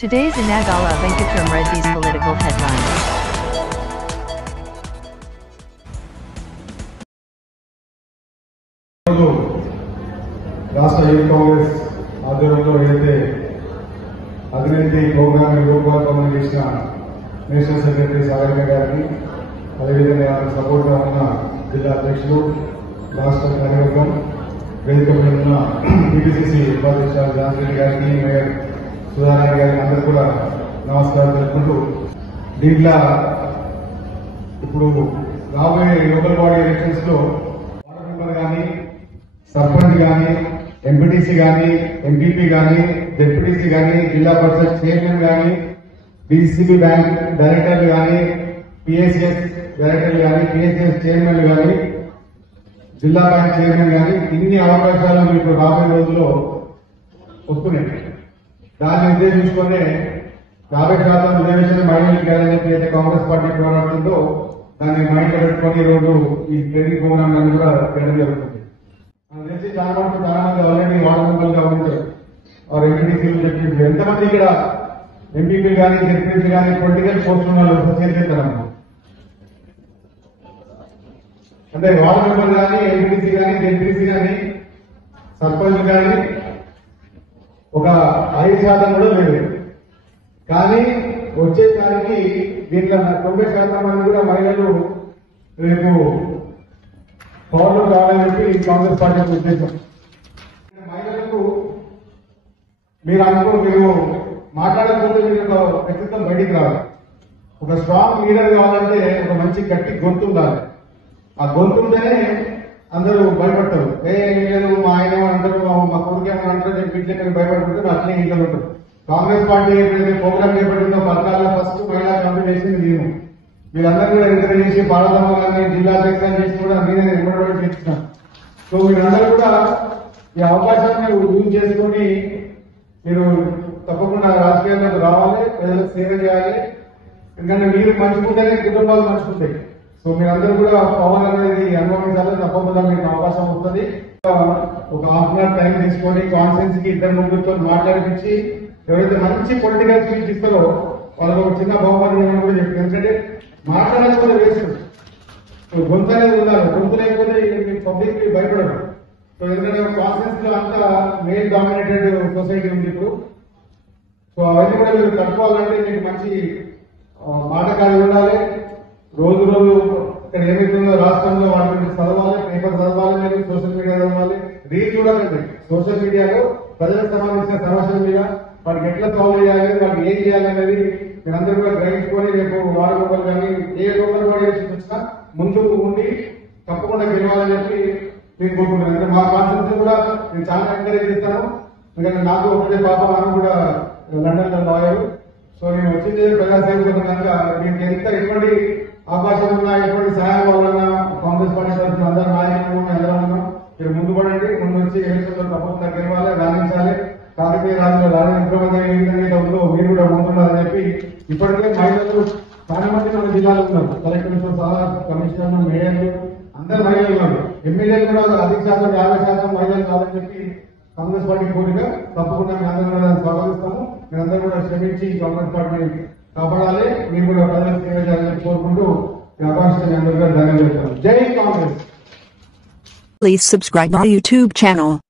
Today's Inagala Venkatam Reddy's political headlines. రాష్ట్ర youth Congress ఆధ్వర్యంలో ఏదైతే అధినేత్రి ప్రోగ్రామ్ రూపకల్పన చేసిన నేషనల్ సెక్రటరీ సాగరిక గారికి, అదేవిధంగా సపోర్ట్ గా ఉన్న జిల్లా అధ్యక్షులు, రాష్ట్ర కార్యవర్గం, వేదిక మీద ఉన్న టీపీసీసీ ఉపాధ్యక్షులు జాన్రెడ్డి గారికి, మేయర్ సుధారాణి గారికి అందరూ కూడా నమస్కారం తెలుపుకుంటూ, దీంట్లో ఇప్పుడు రాబోయే లోకల్ బాడీ ఎలక్షన్స్ లో వార్డు మెంబర్ కానీ, సర్పంచ్ కానీ, ఎంపీటీసీ కానీ, ఎంపీపీ కానీ, డిప్యూటీసీ కానీ, జిల్లా పరిషత్ చైర్మన్ కానీ, డీసీబీ బ్యాంక్ డైరెక్టర్లు కానీ, పిఎస్ఎస్ డైరెక్టర్లు కానీ, పిఎస్ఎస్ చైర్మన్లు కానీ, జిల్లా బ్యాంక్ చైర్మన్ కానీ, ఇన్ని అవకాశాలు మీకు రాబోయే రోజుల్లో వస్తున్నాయి. దాన్ని ఉద్దేశించుకునే 50% రిజర్వేషన్ మహిళలకు ఇవ్వాలని చెప్పి అయితే కాంగ్రెస్ పార్టీ పోరాడుతుందో దాన్ని మైండ్ లో పెట్టుకుని ఈ రోజు ఈ ట్రైనింగ్ ప్రోగ్రామ్ కూడా చేయడం జరుగుతుంది. నాకు తెలిసి చాలా మంది ఆల్రెడీ వార్డు మెంబర్లుగా ఉంటారు, వారు ఎంపీటీసీలు చెప్పి ఎంతమంది ఇక్కడ ఎంపీపీ కానీ, డిప్యూటీ కానీ పొలిటికల్ పోస్ట్ ఉన్న వాళ్ళు చేసేస్తారమ్మా. అంటే వార్డు మెంబర్ కానీ, ఎంపీటీసీ కానీ, డిప్యూటీ కానీ, సర్పంచ్ కానీ ఒక 5% కూడా లేదు. కానీ వచ్చేసరికి దీంట్లో 90% మంది కూడా మహిళలు రేపు పౌరులు కావాలని చెప్పి కాంగ్రెస్ పార్టీ ఉద్దేశం. మహిళలకు మీరు మాట్లాడకపోతే మీరు వ్యక్తిత్వం బయటికి రావాలి. ఒక స్ట్రాంగ్ లీడర్ కావాలంటే ఒక మంచి గట్టి గొంతు ఉండాలి. ఆ గొంతు ఉంటేనే అందరూ భయపడతారు. లేదు మా ఆయన అంటారు, మా కొడుకేమో అంటారు, నేను ఇంట్లో భయపడుతుంటారు, అట్లే ఇంట్లో ఉంటారు. కాంగ్రెస్ పార్టీ ఏదైతే ప్రోగ్రామ్ చేపట్టిందో 14 ఫస్ట్ మహిళా కమిటీ చేసింది నేను. మీరందరూ కూడా ఎంకరేజ్ చేసి పాలదమ్మగానే జిల్లా అధ్యక్షులు చేసి కూడా నేనే ఎంబడి చేసిన. సో మీరందరూ కూడా ఈ అవకాశాన్ని యూజ్ చేసుకుని మీరు తప్పకుండా రాజకీయాల్లోకి రావాలి, ప్రజలకు సేవ చేయాలి. ఎందుకంటే మీరు మంచుకుంటేనే కుటుంబాలు మంచుకుంటాయి. సో మీరందరూ కూడా పవన్ అనేది అనుభవించాలి. తప్పకుండా మీకు అవకాశం వస్తుంది. ఒక హాఫ్ అన్ అవర్ టైం తీసుకొని కాన్ఫరెన్స్ కి 2 ముగ్గురితో మాట్లాడిపించి ఎవరైతే మంచి పొలిటికల్ స్పీచ్ ఇస్తారో వాళ్ళకు ఒక చిన్న బహుమతి కూడా చెప్తారు. ఎందుకంటే మాట్లాడకపోతే వేస్ట్, గొంతు అనేది ఉండాలి. గొంతు లేకపోతే పబ్లిక్ కి భయపడరు. సో ఎందుకంటే కాన్ఫరెన్స్ లో అంతా మెయిన్ డామినేటెడ్ సొసైటీ ఉంది ఇప్పుడు. సో అవన్నీ కూడా మీరు కట్టుకోవాలంటే మీకు మంచి మాటకాలు ఉండాలి. రోజు ఇక్కడ ఏమైతుందో రాష్ట్రంలో వాటి గురించి చదవాలి, పేపర్ చదవాలి, మీరు సోషల్ మీడియా చదవాలి. రీచ్ చూడాలండి సోషల్ మీడియాలో ప్రజలకు సంబంధించిన సమస్యల మీద వాటికి ఎట్లా సాల్వ్ చేయాలి, వాటికి ఏం చేయాలి అనేది మీరందరూ కూడా గ్రహించుకొని రేపు వార్డు మెంబర్లు కానీ ఏ లోకల్ బాడీ వచ్చినా ముందుకు ఉండి తప్పకుండా గెలవాలని చెప్పి నేను కోరుకుంటున్నాను. అంటే మా కాన్సెప్ట్ కూడా నేను చాలా ఎంకరేజ్ చేస్తాను. ఎందుకంటే నాకు ఒకటే పాప, నాకు కూడా లండన్ లో లాయర్. సో నేను వచ్చింది ప్రజాసేవ కనుక మీకు ఎటువంటి అవకాశం ఉన్నా, ఎటువంటి సహాయం కావాలన్నా కాంగ్రెస్ పార్టీ తరఫున అందరూ నాయకులు అందరూ ఉన్నాం. మీరు ముందు పడండి, ముందు వచ్చి ఎలక్షన్లో తప్పకుండా గెలవాలి, రాణించాలి. కాకతీయ రాజుల రాజకీయ ఏ విధంగా ఉందో మీరు కూడా ముందున్నారని చెప్పి ఇప్పటికే మహిళలు చాలా మంది మన జిల్లాలో ఉన్నారు. కలెక్టర్తో సహా కమిషనర్, మేయర్లు అందరు మహిళలు ఉన్నారు. ఎమ్మెల్యేలు కూడా అధిక శాతం 50% మహిళలు కాదని చెప్పి కాంగ్రెస్ పార్టీ కోరిక. తప్పకుండా మీ అందరూ కూడా స్వాగతిస్తాము. మీరందరూ కూడా శ్రమించి కాంగ్రెస్ పార్టీని కాపాడాలి, మీరు కూడా ప్రజలకు సేవ చేయాలని కోరుకుంటూ ఈ అవకాశాన్ని అందరూ కూడా ధన్యవాదాలు. జై Congress. Please subscribe our YouTube channel.